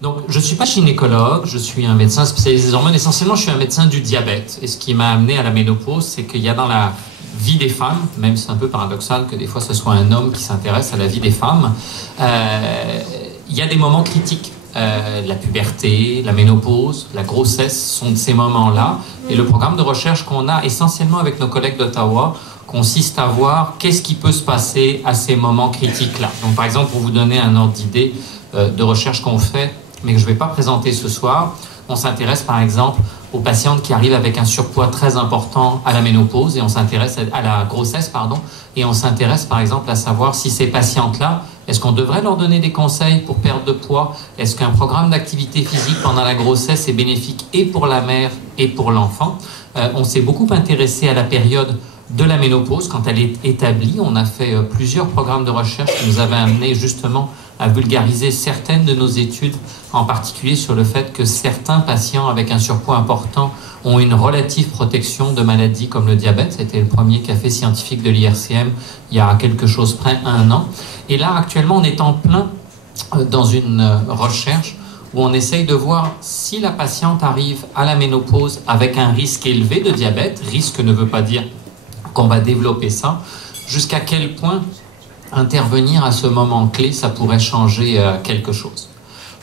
Donc, je ne suis pas gynécologue, je suis un médecin spécialisé des hormones. Essentiellement, je suis un médecin du diabète. Et ce qui m'a amené à la ménopause, c'est qu'il y a dans la vie des femmes, même si c'est un peu paradoxal que des fois ce soit un homme qui s'intéresse à la vie des femmes, il y a des moments critiques. La puberté, la ménopause, la grossesse sont de ces moments-là. Et le programme de recherche qu'on a essentiellement avec nos collègues d'Ottawa consiste à voir qu'est-ce qui peut se passer à ces moments critiques-là. Donc, par exemple, pour vous donner un ordre d'idée de recherche qu'on fait, mais que je ne vais pas présenter ce soir, on s'intéresse par exemple aux patientes qui arrivent avec un surpoids très important à la ménopause et on s'intéresse à la grossesse, pardon, et on s'intéresse par exemple à savoir si ces patientes-là, est-ce qu'on devrait leur donner des conseils pour perdre de poids? Est-ce qu'un programme d'activité physique pendant la grossesse est bénéfique et pour la mère et pour l'enfant? On s'est beaucoup intéressé à la période de la ménopause quand elle est établie. On a fait plusieurs programmes de recherche qui nous avaient amené justement à vulgariser certaines de nos études, en particulier sur le fait que certains patients avec un surpoids important ont une relative protection de maladies comme le diabète. C'était le premier café scientifique de l'IRCM il y a quelque chose près 1 an. Et là, actuellement, on est en plein dans une recherche où on essaye de voir si la patiente arrive à la ménopause avec un risque élevé de diabète. Risque ne veut pas dire qu'on va développer ça. Jusqu'à quel point intervenir à ce moment clé, ça pourrait changer quelque chose.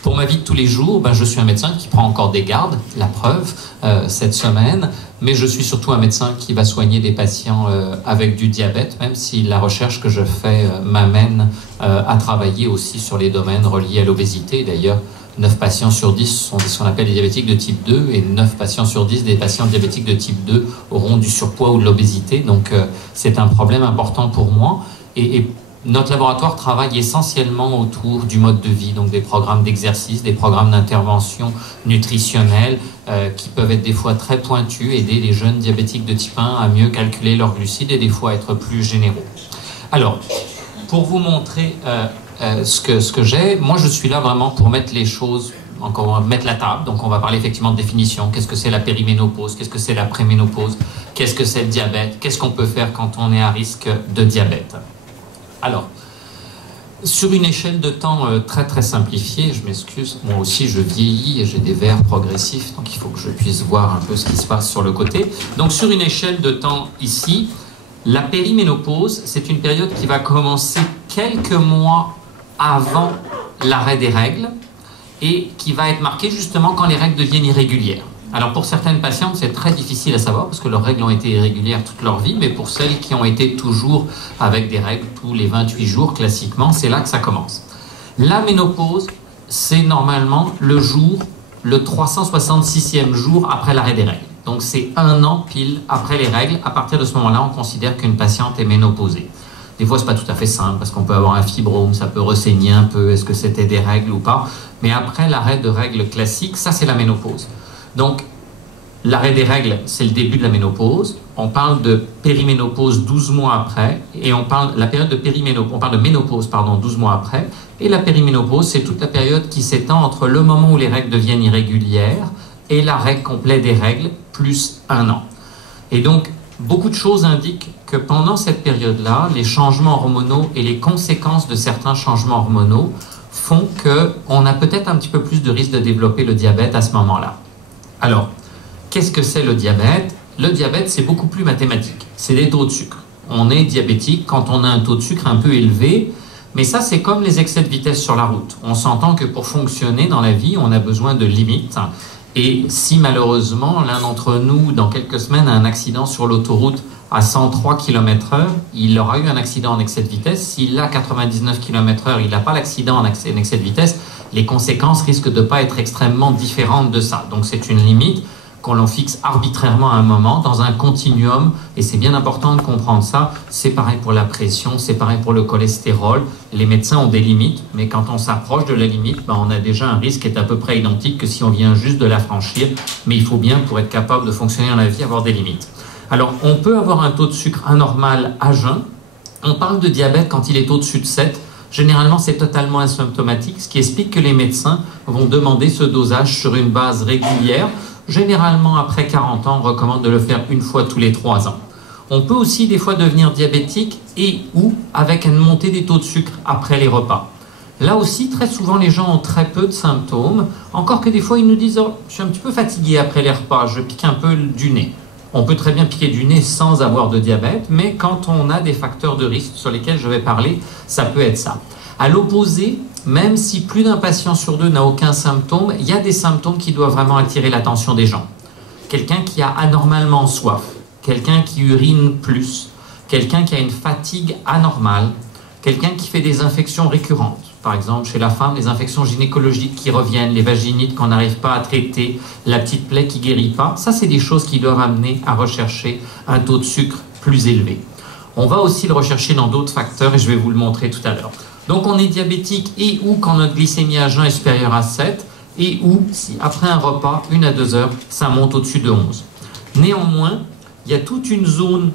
Pour ma vie de tous les jours, je suis un médecin qui prend encore des gardes, la preuve, cette semaine, mais je suis surtout un médecin qui va soigner des patients avec du diabète, même si la recherche que je fais m'amène à travailler aussi sur les domaines reliés à l'obésité. D'ailleurs, 9 patients sur 10 sont ce qu'on appelle des diabétiques de type 2 et 9 patients sur 10 des patients diabétiques de type 2 auront du surpoids ou de l'obésité. Donc, c'est un problème important pour moi. Et notre laboratoire travaille essentiellement autour du mode de vie, donc des programmes d'exercice, des programmes d'intervention nutritionnelle qui peuvent être des fois très pointus, aider les jeunes diabétiques de type 1 à mieux calculer leurs glucides et des fois être plus généraux. Alors, pour vous montrer ce que j'ai, moi je suis là vraiment pour mettre les choses, encore mettre la table, donc on va parler effectivement de définition, qu'est-ce que c'est la périménopause, qu'est-ce que c'est la préménopause, qu'est-ce que c'est le diabète, qu'est-ce qu'on peut faire quand on est à risque de diabète. Alors, sur une échelle de temps très très simplifiée, je m'excuse, moi aussi je vieillis et j'ai des verres progressifs, donc il faut que je puisse voir un peu ce qui se passe sur le côté. Donc sur une échelle de temps ici, la périménopause, c'est une période qui va commencer quelques mois avant l'arrêt des règles et qui va être marquée justement quand les règles deviennent irrégulières. Alors pour certaines patientes, c'est très difficile à savoir parce que leurs règles ont été irrégulières toute leur vie, mais pour celles qui ont été toujours avec des règles tous les 28 jours classiquement, c'est là que ça commence. La ménopause, c'est normalement le 366e jour après l'arrêt des règles. Donc c'est 1 an pile après les règles. À partir de ce moment-là, on considère qu'une patiente est ménopausée. Des fois, c'est pas tout à fait simple parce qu'on peut avoir un fibrome, ça peut ressaigner un peu, est-ce que c'était des règles ou pas. Mais après l'arrêt de règles classique, ça c'est la ménopause. Donc, l'arrêt des règles, c'est le début de la ménopause. On parle de périménopause 12 mois après, et on parle la période de périménopause, on parle de ménopause, pardon, 12 mois après. Et la périménopause, c'est toute la période qui s'étend entre le moment où les règles deviennent irrégulières et l'arrêt complet des règles, plus 1 an. Et donc, beaucoup de choses indiquent que pendant cette période-là, les changements hormonaux et les conséquences de certains changements hormonaux font qu'on a peut-être un petit peu plus de risque de développer le diabète à ce moment-là. Alors, qu'est-ce que c'est le diabète? Le diabète, c'est beaucoup plus mathématique. C'est des taux de sucre. On est diabétique quand on a un taux de sucre un peu élevé, mais ça, c'est comme les excès de vitesse sur la route. On s'entend que pour fonctionner dans la vie, on a besoin de limites. Et si malheureusement, l'un d'entre nous, dans quelques semaines, a un accident sur l'autoroute à 103 km/h, il aura eu un accident en excès de vitesse. S'il a 99 km/h, il n'a pas l'accident en excès de vitesse, les conséquences risquent de ne pas être extrêmement différentes de ça. Donc c'est une limite qu'on l'on fixe arbitrairement à un moment dans un continuum, et c'est bien important de comprendre ça. C'est pareil pour la pression, c'est pareil pour le cholestérol. Les médecins ont des limites, mais quand on s'approche de la limite, on a déjà un risque qui est à peu près identique que si on vient juste de la franchir, mais il faut bien, pour être capable de fonctionner dans la vie, avoir des limites. Alors, on peut avoir un taux de sucre anormal à jeun. On parle de diabète quand il est au-dessus de 7. Généralement, c'est totalement asymptomatique, ce qui explique que les médecins vont demander ce dosage sur une base régulière. Généralement, après 40 ans, on recommande de le faire une fois tous les 3 ans. On peut aussi des fois devenir diabétique et ou avec une montée des taux de sucre après les repas. Là aussi, très souvent, les gens ont très peu de symptômes, encore que des fois, ils nous disent oh, « je suis un petit peu fatigué après les repas, je pique un peu du nez ». On peut très bien piquer du nez sans avoir de diabète, mais quand on a des facteurs de risque sur lesquels je vais parler, ça peut être ça. À l'opposé, même si plus d'un patient sur deux n'a aucun symptôme, il y a des symptômes qui doivent vraiment attirer l'attention des gens. Quelqu'un qui a anormalement soif, quelqu'un qui urine plus, quelqu'un qui a une fatigue anormale, quelqu'un qui fait des infections récurrentes. Par exemple, chez la femme, les infections gynécologiques qui reviennent, les vaginites qu'on n'arrive pas à traiter, la petite plaie qui ne guérit pas, ça c'est des choses qui doivent amener à rechercher un taux de sucre plus élevé. On va aussi le rechercher dans d'autres facteurs et je vais vous le montrer tout à l'heure. Donc on est diabétique et ou quand notre glycémie à jeun est supérieure à 7 et ou si après un repas, 1 à 2 heures, ça monte au-dessus de 11. Néanmoins, il y a toute une zone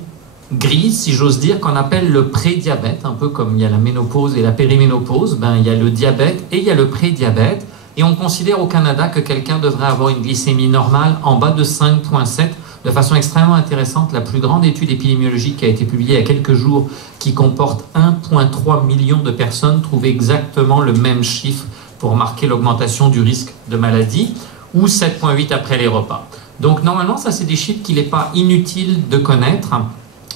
grise, si j'ose dire, qu'on appelle le prédiabète, un peu comme il y a la ménopause et la périménopause, il y a le diabète et il y a le prédiabète, et on considère au Canada que quelqu'un devrait avoir une glycémie normale en bas de 5,7, de façon extrêmement intéressante. La plus grande étude épidémiologique qui a été publiée il y a quelques jours, qui comporte 1,3 million de personnes, trouve exactement le même chiffre pour marquer l'augmentation du risque de maladie, ou 7,8 après les repas. Donc normalement, ça c'est des chiffres qu'il n'est pas inutile de connaître,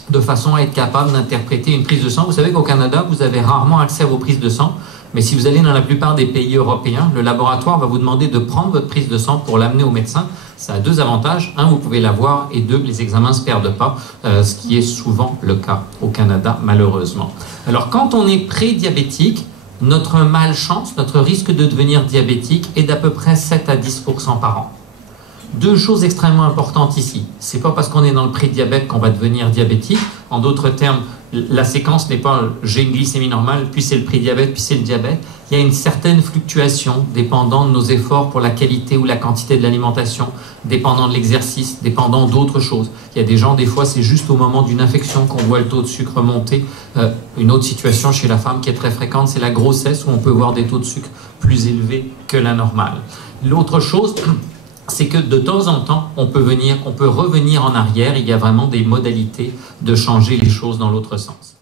de façon à être capable d'interpréter une prise de sang. Vous savez qu'au Canada, vous avez rarement accès à vos prises de sang, mais si vous allez dans la plupart des pays européens, le laboratoire va vous demander de prendre votre prise de sang pour l'amener au médecin. Ça a deux avantages. Un, vous pouvez l'avoir, et deux, les examens ne se perdent pas, ce qui est souvent le cas au Canada, malheureusement. Alors, quand on est prédiabétique, notre malchance, notre risque de devenir diabétique est d'à peu près 7 à 10% par an. Deux choses extrêmement importantes ici. C'est pas parce qu'on est dans le prédiabète qu'on va devenir diabétique. En d'autres termes, la séquence n'est pas j'ai une glycémie normale, puis c'est le prédiabète, puis c'est le diabète. Il y a une certaine fluctuation dépendant de nos efforts pour la qualité ou la quantité de l'alimentation, dépendant de l'exercice, dépendant d'autres choses. Il y a des gens, des fois, c'est juste au moment d'une infection qu'on voit le taux de sucre monter. Une autre situation chez la femme qui est très fréquente, c'est la grossesse où on peut voir des taux de sucre plus élevés que la normale. L'autre chose, c'est que de temps en temps, on peut revenir en arrière. Il y a vraiment des modalités de changer les choses dans l'autre sens.